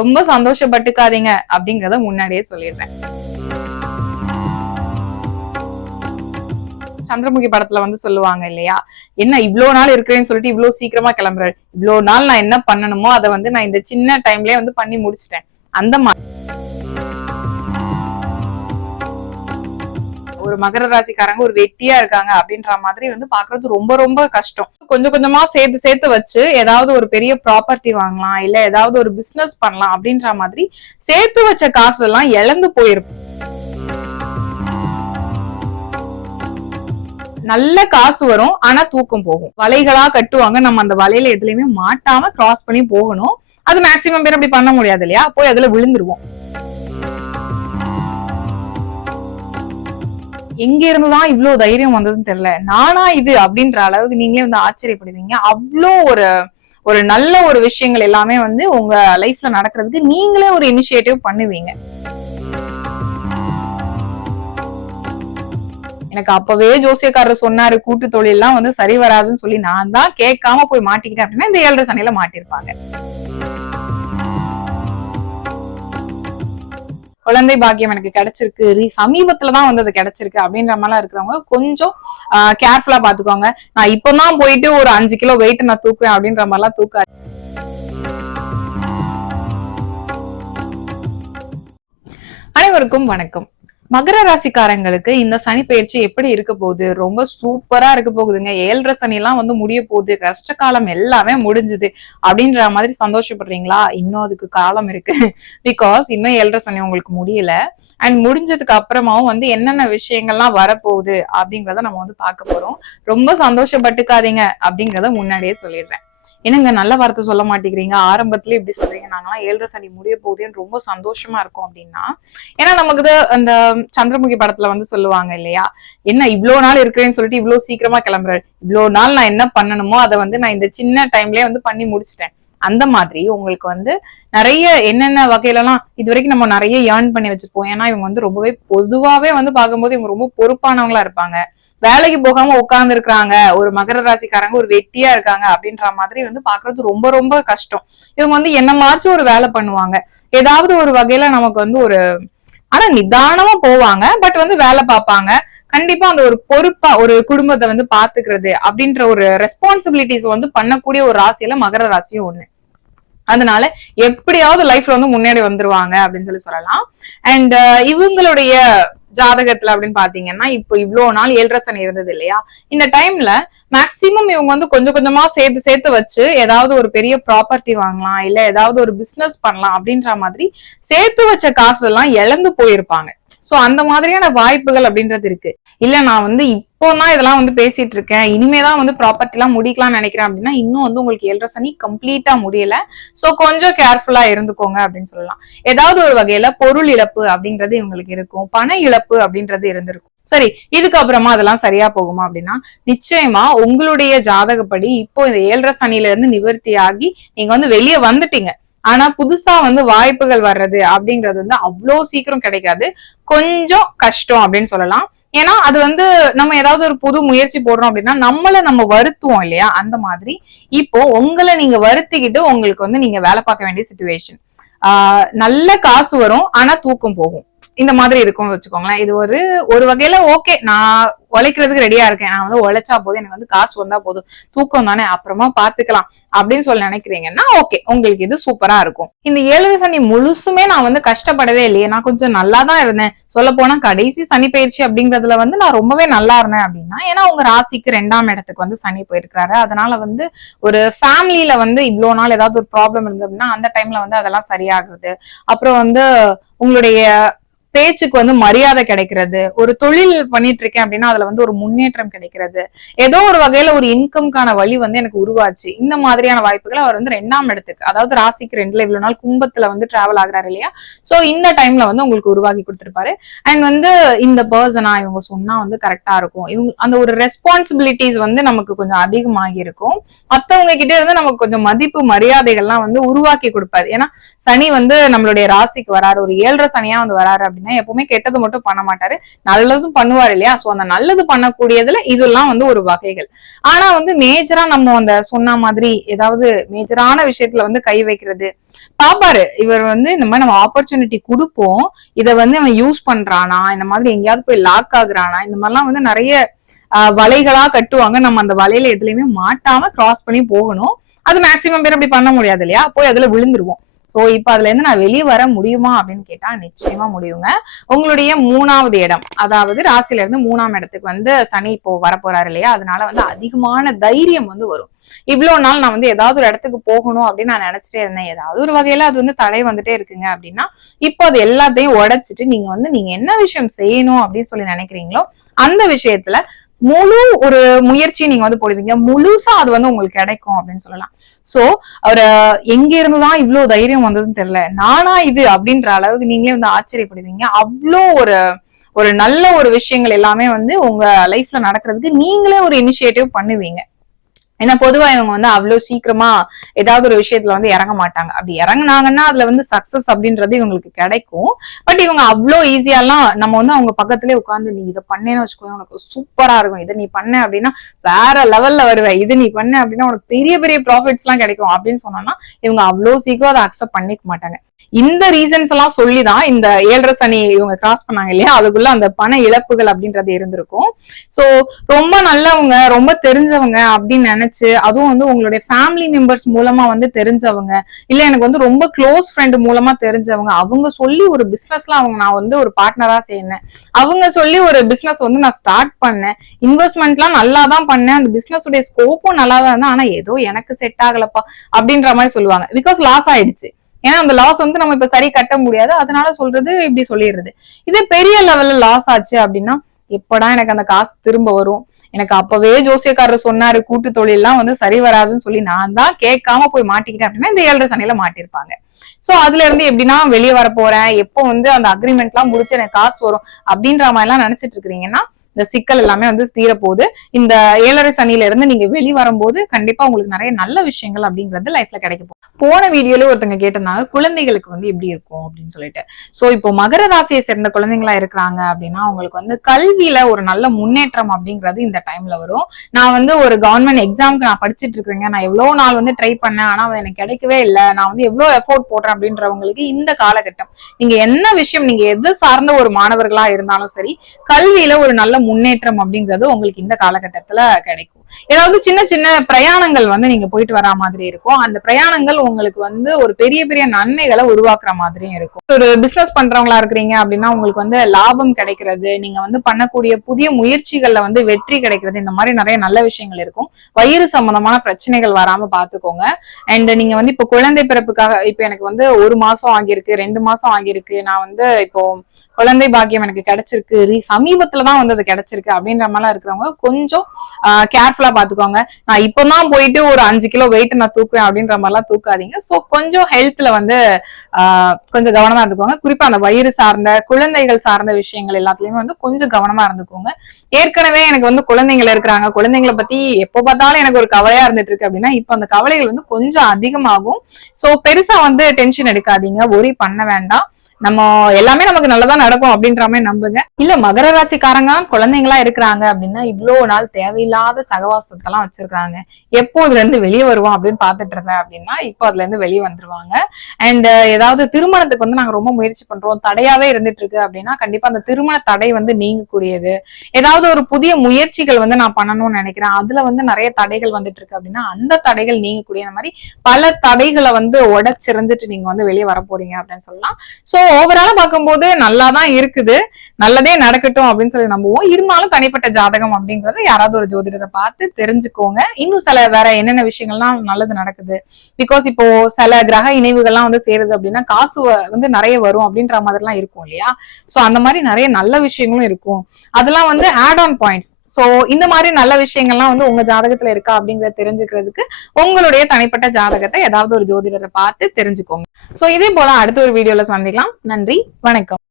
ரொம்ப சந்தோஷப்பட்டுக்காதீங்க அப்படிங்கறத முன்னாடியே சொல்லிடுறேன். சந்திரமுகி படத்துல வந்து சொல்லுவாங்க இல்லையா? என்ன இவ்வளவு நாள் இருக்கிறேன்னு சொல்லிட்டு இவ்வளவு சீக்கிரமா கிளம்புறாரு. இவ்வளவு நாள் நான் என்ன பண்ணணுமோ அதை வந்து நான் இந்த சின்ன டைம்லயே வந்து பண்ணி முடிச்சிட்டேன். அந்த மாதிரி ஒரு மகர ராசிக்காரங்க ஒரு வெட்டியா இருக்காங்க அப்படின்ற மாதிரி வந்து பாக்குறது ரொம்ப ரொம்ப கஷ்டம். கொஞ்சம் கொஞ்சமா சேர்த்து சேர்த்து வச்சு ஏதாவது ஒரு பெரிய ப்ராப்பர்ட்டி வாங்கலாம் இல்ல ஏதாவது ஒரு பிசினஸ் பண்ணலாம் அப்படின்ற மாதிரி சேர்த்து வச்ச காசு எல்லாம் இழந்து போயிருக்கும் நல்ல காசு வரும் ஆனா தூக்கம் போகும். வலைகளா கட்டுவாங்க. நம்ம அந்த வலையில எதுலயுமே மாட்டாம கிராஸ் பண்ணி போகணும். அது மேக்சிமம் பேர் அப்படி பண்ண முடியாது இல்லையா? போய் அதுல விழுந்துருவோம். எங்க இருந்துதான் இவ்வளவு தைரியம் வந்ததுன்னு தெரியல. நானா இது அப்படின்ற அளவுக்கு நீங்களே வந்து ஆச்சரியப்படுவீங்க. அவ்வளோ ஒரு ஒரு நல்ல ஒரு விஷயங்கள் எல்லாமே வந்து உங்க லைஃப்ல நடக்கிறதுக்கு நீங்களே ஒரு இனிஷியேட்டிவ் பண்ணுவீங்க. எனக்கு அப்பவே ஜோசியக்காரர் சொன்னாரு கூட்டு தொழில் எல்லாம் வந்து சரி வராதுன்னு சொல்லி நான் தான் கேட்காம போய் மாட்டிக்கிட்டேன் அப்படின்னா இந்த ஏழரை சனையில மாட்டிருப்பாங்க. குழந்தை பாக்கியம் எனக்கு கிடைச்சிருக்கு. ரீ சமீபத்துலதான் வந்து அது கிடைச்சிருக்கு அப்படின்ற மாதிரிலாம் இருக்கிறவங்க கொஞ்சம் கேர்ஃபுல்லா பாத்துக்கோங்க. நான் இப்பதான் போயிட்டு ஒரு அஞ்சு கிலோ வெயிட் நான் தூக்குவேன் அப்படின்ற மாதிரிலாம் தூக்காது அனைவருக்கும் வணக்கம். மகர ராசிக்காரங்களுக்கு இந்த சனி பயிற்சி எப்படி இருக்க போகுது? ரொம்ப சூப்பரா இருக்க போகுதுங்க. ஏழரை சனி எல்லாம் வந்து முடிய போகுது. கஷ்ட காலம் எல்லாமே முடிஞ்சுது. அப்படின்ற மாதிரி சந்தோஷப்படுறீங்களா? இன்னும் அதுக்கு காலம் இருக்கு. பிகாஸ் இன்னும் ஏழரை சனி உங்களுக்கு முடியல. அண்ட் முடிஞ்சதுக்கு அப்புறமாவும் வந்து என்னென்ன விஷயங்கள்லாம் வரப்போகுது அப்படிங்கறத நம்ம வந்து பார்க்க போறோம். ரொம்ப சந்தோஷப்பட்டுக்காதீங்க அப்படிங்கறத முன்னாடியே சொல்லிடுறேன். என்னங்க நல்ல வார்த்தை சொல்ல மாட்டேங்கிறீங்க? ஆரம்பத்துல இப்படி சொல்றீங்க. நாங்களாம் ஏழரை சனி முடிய போகுதுன்னு ரொம்ப சந்தோஷமா இருக்கும் அப்படின்னா ஏன்னா நமக்கு அந்த சந்திரமுகி படத்துல வந்து சொல்லுவாங்க இல்லையா? என்ன இவ்வளவு நாள் இருக்கிறேன்னு சொல்லிட்டு இவ்ளோ சீக்கிரமா கிளம்புறாரு. இவ்வளவு நாள் நான் என்ன பண்ணணுமோ அதை வந்து நான் இந்த சின்ன டைம்லயே வந்து பண்ணி முடிச்சிட்டேன். அந்த மாதிரி உங்களுக்கு வந்து நிறைய என்னென்ன வகையிலலாம் இது வரைக்கும் நம்ம நிறைய ஏர்ன் பண்ணி வச்சிருப்போம். ஏன்னா இவங்க வந்து ரொம்பவே பொதுவாவே வந்து பார்க்கும்போது இவங்க ரொம்ப பொறுப்பானவங்களா இருப்பாங்க. வேலைக்கு போகாம உட்கார்ந்து இருக்கிறாங்க. ஒரு மகர ராசிக்காரங்க ஒரு வெட்டியா இருக்காங்க அப்படின்ற மாதிரி வந்து பாக்குறது ரொம்ப ரொம்ப கஷ்டம். இவங்க வந்து என்னமாச்சும் ஒரு வேலை பண்ணுவாங்க. ஏதாவது ஒரு வகையில நமக்கு வந்து ஒரு ஆனா நிதானமா போவாங்க. பட் வந்து வேலை பார்ப்பாங்க. கண்டிப்பா அந்த ஒரு பொறுப்பா ஒரு குடும்பத்தை வந்து பாத்துக்கிறது அப்படின்ற ஒரு ரெஸ்பான்சிபிலிட்டிஸ் வந்து பண்ணக்கூடிய ஒரு ராசியில மகர ராசியும் ஒண்ணு. அதனால எப்படியாவது லைஃப்ல வந்து முன்னேறி வந்துருவாங்க அப்படின்னு சொல்லி சொல்லலாம். அண்ட் இவங்களுடைய ஜாதகத்துல அப்படின்னு பாத்தீங்கன்னா இப்போ இவ்வளவு நாள் ஏழரை சனி இருந்தது இல்லையா? இந்த டைம்ல மேக்சிமம் இவங்க வந்து கொஞ்சம் கொஞ்சமா சேர்த்து சேர்த்து வச்சு ஏதாவது ஒரு பெரிய ப்ராப்பர்ட்டி வாங்கலாம் இல்ல ஏதாவது ஒரு பிசினஸ் பண்ணலாம் அப்படின்ற மாதிரி சேர்த்து வச்ச காசு எல்லாம் இழந்து போயிருப்பாங்க. சோ அந்த மாதிரியான வாய்ப்புகள் அப்படின்றது இருக்கு. இல்ல நான் வந்து இப்போ நான் இதெல்லாம் வந்து பேசிட்டு இருக்கேன் இனிமேதான் வந்து ப்ராப்பர்ட்டி எல்லாம் முடிக்கலாம்னு நினைக்கிறேன் அப்படின்னா இன்னும் வந்து உங்களுக்கு ஏழரை சனி கம்ப்ளீட்டா முடியல. சோ கொஞ்சம் கேர்ஃபுல்லா இருந்துக்கோங்க அப்படின்னு சொல்லலாம். ஏதாவது ஒரு வகையில பொருள் இழப்பு அப்படின்றது இவங்களுக்கு இருக்கும். பண இழப்பு அப்படின்றது இருந்திருக்கும். சரி இதுக்கப்புறமா அதெல்லாம் சரியா போகுமா அப்படின்னா நிச்சயமா உங்களுடைய ஜாதகப்படி இப்போ இந்த ஏழரை சனில இருந்து நிவர்த்தி ஆகி நீங்க வந்து வெளியே வந்துட்டீங்க. ஆனா புதுசா வந்து வாய்ப்புகள் வர்றது அப்படிங்கிறது வந்து அவ்வளோ சீக்கிரம் கிடைக்காது. கொஞ்சம் கஷ்டம் அப்படின்னு சொல்லலாம். ஏன்னா அது வந்து நம்ம ஏதாவது ஒரு புது முயற்சி போடுறோம் அப்படின்னா நம்மளை நம்ம வருத்துவோம் இல்லையா? அந்த மாதிரி. இப்போ உங்களை நீங்க வருத்திக்கிட்டு உங்களுக்கு வந்து நீங்க வேலை பார்க்க வேண்டிய சுச்சுவேஷன் ஆஹ் நல்ல காசு வரும் ஆனா தூக்கம் போகும். இந்த மாதிரி இருக்கும்னு வச்சுக்கோங்களேன். இது ஒரு ஒரு வகையில ஓகே நான் உழைக்கிறதுக்கு ரெடியா இருக்கேன். நான் வந்து உழைச்சா போதும். எனக்கு வந்து காசு வந்தா போதும். தூக்கம் தானே. அப்புறமா பாத்துக்கலாம். அப்படின்னு சொல்லி நினைக்கிறீங்கன்னா ஓகே உங்களுக்கு இது சூப்பரா இருக்கும். இந்த ஏழரை சனி முழுசுமே நான் வந்து கஷ்டப்படவே இல்லையே. நான் கொஞ்சம் நல்லா தான் இருந்தேன். சொல்ல போனா கடைசி சனி பயிற்சி அப்படிங்கறதுல வந்து நான் ரொம்பவே நல்லா இருந்தேன் அப்படின்னா ஏன்னா உங்க ராசிக்கு ரெண்டாம் இடத்துக்கு வந்து சனி போயிருக்கிறாரு. அதனால வந்து ஒரு ஃபேமிலியில வந்து இவ்வளவு நாள் ஏதாவது ஒரு ப்ராப்ளம் இருந்தது அப்படின்னா அந்த டைம்ல வந்து அதெல்லாம் சரியாகிறது அப்புறம் வந்து உங்களுடைய பேச்சுக்கு வந்து மரியாதை கிடைக்கிறது ஒரு தொழில் பண்ணிட்டு இருக்கேன் அப்படின்னா அதுல வந்து ஒரு முன்னேற்றம் கிடைக்கிறது. ஏதோ ஒரு வகையில ஒரு இன்கம்கான வழி வந்து எனக்கு உருவாச்சு. இந்த மாதிரியான வாய்ப்புகள் அவர் வந்து ரெண்டாம் இடத்துக்கு அதாவது ராசிக்கு ரெண்டுல இவ்வளவு நாள் கும்பத்துல வந்து டிராவல் ஆகுறாரு இல்லையா? சோ இந்த டைம்ல வந்து உங்களுக்கு உருவாக்கி கொடுத்துருப்பாரு. அண்ட் வந்து இந்த பர்சனா இவங்க சொன்னா வந்து கரெக்டா இருக்கும். இவங்க அந்த ஒரு ரெஸ்பான்சிபிலிட்டிஸ் வந்து நமக்கு கொஞ்சம் அதிகமாகி இருக்கும். மத்தவங்க கிட்டே இருந்து நமக்கு கொஞ்சம் மதிப்பு மரியாதைகள்லாம் வந்து உருவாக்கி கொடுப்பாரு. ஏன்னா சனி வந்து நம்மளுடைய ராசிக்கு வராரு. ஒரு ஏழரை சனியா வந்து வராரு அப்படின்னு அப்படின்னா எப்பவுமே கெட்டது மட்டும் பண்ண மாட்டாரு. நல்லதும் பண்ணுவார் இல்லையா? சோ அந்த நல்லது பண்ணக்கூடியதுல இதெல்லாம் வந்து ஒரு வகைகள். ஆனா வந்து மேஜரா நம்ம அந்த சொன்ன மாதிரி ஏதாவது மேஜரான விஷயத்துல வந்து கை வைக்கிறது. பாப்பாரு இவர் வந்து இந்த மாதிரி நம்ம ஆப்பர்ச்சுனிட்டி கொடுப்போம். இதை வந்து அவன் யூஸ் பண்றானா? இந்த மாதிரி எங்கேயாவது போய் லாக் ஆகுறானா? இந்த மாதிரிலாம் வந்து நிறைய ஆஹ் வலைகளா கட்டுவாங்க. நம்ம அந்த வலையில எதுலயுமே மாட்டாம கிராஸ் பண்ணி போகணும். அது மேக்சிமம் பேர் அப்படி பண்ண முடியாது இல்லையா? போய் அதுல விழுந்துருவோம். சோ இப்ப அதுல இருந்து நான் வெளியே வர முடியுமா அப்படின்னு கேட்டா நிச்சயமா முடியுங்க. உங்களுடைய மூணாவது இடம் அதாவது ராசில இருந்து மூணாம் இடத்துக்கு வந்து சனி இப்போ வரப்போறாரு இல்லையா? அதனால வந்து அதிகமான தைரியம் வந்து வரும். இவ்வளவு நாள் நான் வந்து ஏதாவது ஒரு இடத்துக்கு போகணும் அப்படின்னு நான் நினைச்சிட்டே இருந்தேன். ஏதாவது ஒரு வகையில அது வந்து தடை வந்துட்டே இருக்குங்க அப்படின்னா இப்போ அது எல்லாத்தையும் உடைச்சிட்டு நீங்க வந்து நீங்க என்ன விஷயம் செய்யணும் அப்படின்னு சொல்லி நினைக்கிறீங்களோ அந்த விஷயத்துல முழு ஒரு முயற்சி நீங்க வந்து போடுவீங்க. முழுசா அது வந்து உங்களுக்கு கிடைக்கும் அப்படின்னு சொல்லலாம். சோ அவர் எங்க இருந்துதான் இவ்வளவு தைரியம் வந்ததுன்னு தெரியல. நானா இது அப்படின்ற அளவுக்கு நீங்களே வந்து ஆச்சரியப்படுவீங்க. அவ்வளோ ஒரு ஒரு நல்ல ஒரு விஷயங்கள் எல்லாமே வந்து உங்க லைஃப்ல நடக்கிறதுக்கு நீங்களே ஒரு இனிஷியேட்டிவ் பண்ணுவீங்க. ஏன்னா பொதுவா இவங்க வந்து அவ்வளவு சீக்கிரமா ஏதாவது ஒரு விஷயத்துல வந்து இறங்க மாட்டாங்க. அப்படி இறங்குனாங்கன்னா அதுல வந்து சக்சஸ் அப்படின்றது இவங்களுக்கு கிடைக்கும். பட் இவங்க அவ்வளோ ஈஸியாலாம் நம்ம வந்து அவங்க பக்கத்துலயே உட்காந்து நீ இதை பண்ணேன்னு வச்சுக்கோ உனக்கு சூப்பரா இருக்கும். இதை நீ பண்ண அப்படின்னா வேற லெவல்ல வருவ. இது நீ பண்ண அப்படின்னா உனக்கு பெரிய பெரிய ப்ராஃபிட்ஸ் எல்லாம் கிடைக்கும். அப்படின்னு சொன்னா இவங்க அவ்வளோ சீக்கிரம் அதை அக்செப்ட் பண்ணிக்க மாட்டாங்க. இந்த ரீசன்ஸ் எல்லாம் சொல்லிதான் இந்த ஏழரை சனி இவங்க கிராஸ் பண்ணாங்க இல்லையா? அதுக்குள்ள அந்த பண இழப்புகள் அப்படின்றது இருந்திருக்கும். சோ ரொம்ப நல்லவங்க ரொம்ப தெரிஞ்சவங்க அப்படின்னு நினைச்சு அதுவும் வந்து உங்களுடைய ஃபேமிலி மெம்பர்ஸ் மூலமா வந்து தெரிஞ்சவங்க. இல்ல எனக்கு வந்து ரொம்ப க்ளோஸ் ஃப்ரெண்டு மூலமா தெரிஞ்சவங்க. அவங்க சொல்லி ஒரு பிசினஸ்ல அவங்க நான் வந்து ஒரு பார்ட்னரா சேர்ந்தேன். அவங்க சொல்லி ஒரு பிசினஸ் வந்து நான் ஸ்டார்ட் பண்ணேன். இன்வெஸ்ட்மெண்ட்லாம் நல்லா தான் பண்ணேன். அந்த பிசினஸ் உடைய ஸ்கோப்பும் நல்லா தான் இருந்தது. ஆனா ஏதோ எனக்கு செட் ஆகலப்பா அப்படின்ற மாதிரி சொல்லுவாங்க. பிகாஸ் லாஸ் ஆயிடுச்சு. ஏன்னா அந்த லாஸ் வந்து நம்ம இப்ப சரி கட்ட முடியாது. அதனால சொல்றது இப்படி சொல்லிடுறது. இதே பெரிய லெவல்ல லாஸ் ஆச்சு அப்படின்னா எப்படா எனக்கு அந்த காசு திரும்ப வரும்? எனக்கு அப்பவே ஜோசியக்காரர் சொன்னாரு கூட்டு தொழில்லாம் வந்து சரி வராதுன்னு சொல்லி நான் தான் கேட்காம போய் மாட்டிக்கிட்டேன் அப்படின்னா இந்த ஏழரை சனையில மாட்டிருப்பாங்க. சோ அதுல இருந்து எப்படின்னா வெளியே வர போறேன். எப்போ வந்து அந்த அக்ரிமெண்ட் எல்லாம் முடிச்சு எனக்கு காசு வரும் அப்படின்ற மாதிரி எல்லாம் நினைச்சிட்டு இருக்கிறீங்கன்னா இந்த சிக்கல் எல்லாமே வந்து தீரப்போகுது. இந்த ஏழரை சனியில இருந்து நீங்க வெளி வரும்போது கண்டிப்பா உங்களுக்கு நிறைய நல்ல விஷயங்கள் அப்படிங்கிறது லைஃப்ல கிடைக்க போகும் போன வீடியோல ஒருத்தங்க கேட்டிருந்தாங்க குழந்தைகளுக்கு வந்து எப்படி இருக்கும் அப்படின்னு சொல்லிட்டு. சோ இப்போ மகர ராசியை சேர்ந்த குழந்தைங்களா இருக்கிறாங்க அப்படின்னா அவங்களுக்கு வந்து கல்வியில ஒரு நல்ல முன்னேற்றம் அப்படிங்கிறது இந்த டைம்ல வரும். நான் வந்து ஒரு கவர்மெண்ட் எக்ஸாம்க்கு நான் படிச்சுட்டு இருக்கிறேங்க. நான் எவ்வளவு நாள் வந்து ட்ரை பண்ணேன். ஆனா எனக்கு கிடைக்கவே இல்லை. நான் வந்து எவ்வளவு எஃபோர்ட் போடுறேன் அப்படின்றவங்களுக்கு இந்த காலகட்டம். நீங்க என்ன விஷயம் நீங்க எது சார்ந்த ஒரு மாணவர்களா இருந்தாலும் சரி கல்வியில ஒரு நல்ல முன்னேற்றம் அப்படிங்கிறது உங்களுக்கு இந்த காலகட்டத்துல கிடைக்கும். வந்து சின்ன சின்ன பிரயாணங்கள் வந்து நீங்க போயிட்டு வரா மாதிரி இருக்கும். அந்த பிரயாணங்கள் உங்களுக்கு வந்து ஒரு பெரிய பெரிய நன்மைகளை உருவாக்குற மாதிரியும் இருக்கும். ஒரு பிசினஸ் பண்றவங்களா இருக்கிறீங்க அப்படின்னா உங்களுக்கு வந்து லாபம் கிடைக்கிறது நீங்க வந்து பண்ணக்கூடிய புதிய முயற்சிகள்ல வந்து வெற்றி கிடைக்கிறது இந்த மாதிரி நிறைய நல்ல விஷயங்கள் இருக்கும். வயிறு சம்பந்தமான பிரச்சனைகள் வராம பாத்துக்கோங்க. அண்ட் நீங்க வந்து இப்போ குழந்தை பிறப்புக்காக இப்ப எனக்கு வந்து ஒரு மாசம் ஆகியிருக்கு ரெண்டு மாசம் ஆகியிருக்கு நான் வந்து இப்போ குழந்தை பாக்கியம் எனக்கு கிடைச்சிருக்கு சமீபத்துலதான் வந்து அது கிடைச்சிருக்கு அப்படின்ற மாதிரிலாம் இருக்கிறவங்க கொஞ்சம் கேர்ஃபுல்லா பாத்துக்கோங்க. நான் இப்பதான் போயிட்டு ஒரு அஞ்சு கிலோ வெயிட் நான் தூக்குவேன் அப்படின்ற மாதிரிலாம் தூக்காதீங்க. சோ கொஞ்சம் ஹெல்த்ல வந்து ஆஹ் கொஞ்சம் கவனமா இருந்துக்கோங்க. குறிப்பா அந்த வயிறு சார்ந்த குழந்தைகள் சார்ந்த விஷயங்கள் எல்லாத்துலயுமே வந்து கொஞ்சம் கவனமா இருந்துக்கோங்க. ஏற்கனவே எனக்கு வந்து குழந்தைகள் இருக்கிறாங்க. குழந்தைங்களை பத்தி எப்போ பார்த்தாலும் எனக்கு ஒரு கவலையா இருந்துட்டு இருக்கு அப்படின்னா இப்ப அந்த கவலைகள் வந்து கொஞ்சம் அதிகமாகும். சோ பெருசா வந்து டென்ஷன் எடுக்காதீங்க. ஒரி பண்ண வேண்டாம். நம்ம எல்லாமே நமக்கு நல்லதா நடக்கும் அப்படின்ற மாதிரி நம்புங்க. இல்ல மகர ராசிக்காரங்க குழந்தைங்களா இருக்கிறாங்க அப்படின்னா இவ்வளவு நாள் தேவையில்லாத சகவாசத்தெல்லாம் வச்சிருக்காங்க எப்போ இதுல இருந்து வெளியே வருவோம் அப்படின்னு பாத்துட்டு இருந்தேன் அப்படின்னா இப்போ அதுல இருந்து வெளியே வந்துருவாங்க. அண்ட் ஏதாவது திருமணத்துக்கு வந்து நாங்க ரொம்ப முயற்சி பண்றோம். தடையாவே இருந்துட்டு இருக்கு அப்படின்னா கண்டிப்பா அந்த திருமண தடை வந்து நீங்கக்கூடியது. ஏதாவது ஒரு புதிய முயற்சிகள் வந்து நான் பண்ணணும்னு நினைக்கிறேன். அதுல வந்து நிறைய தடைகள் வந்துட்டு இருக்கு அப்படின்னா அந்த தடைகள் நீங்கக்கூடிய அந்த மாதிரி பல தடைகளை வந்து உடச்சிருந்துட்டு நீங்க வந்து வெளியே வர போறீங்க அப்படின்னு சொல்லலாம். சோ ஓவராலா பார்க்கும்போது நல்லா தான் இருக்குது. நல்லதே நடக்கட்டும் அப்படின்னு சொல்லி நம்புவோம். இருந்தாலும் தனிப்பட்ட ஜாதகம் அப்படிங்கறத யாராவது ஒரு ஜோதிடரை பார்த்து தெரிஞ்சுக்கோங்க. இன்னும் சில வேற என்னென்ன விஷயங்கள்லாம் நல்லது நடக்குது. பிகாஸ் இப்போ சில கிரக இணைவுகள்லாம் வந்து சேருது அப்படின்னா காசு வந்து நிறைய வரும் அப்படின்ற மாதிரிலாம் இருக்கும் இல்லையா? சோ அந்த மாதிரி நிறைய நல்ல விஷயங்களும் இருக்கும். அதெல்லாம் வந்து ஆட் ஆன் பாயிண்ட்ஸ் சோ இந்த மாதிரி நல்ல விஷயங்கள்லாம் வந்து உங்க ஜாதகத்துல இருக்கா அப்படிங்கறத தெரிஞ்சுக்கிறதுக்கு உங்களுடைய தனிப்பட்ட ஜாதகத்தை ஏதாவது ஒரு ஜோதிடரை பார்த்து தெரிஞ்சுக்கோங்க. சோ இதே போல அடுத்த ஒரு வீடியோல சந்திக்கலாம். நன்றி. வணக்கம்.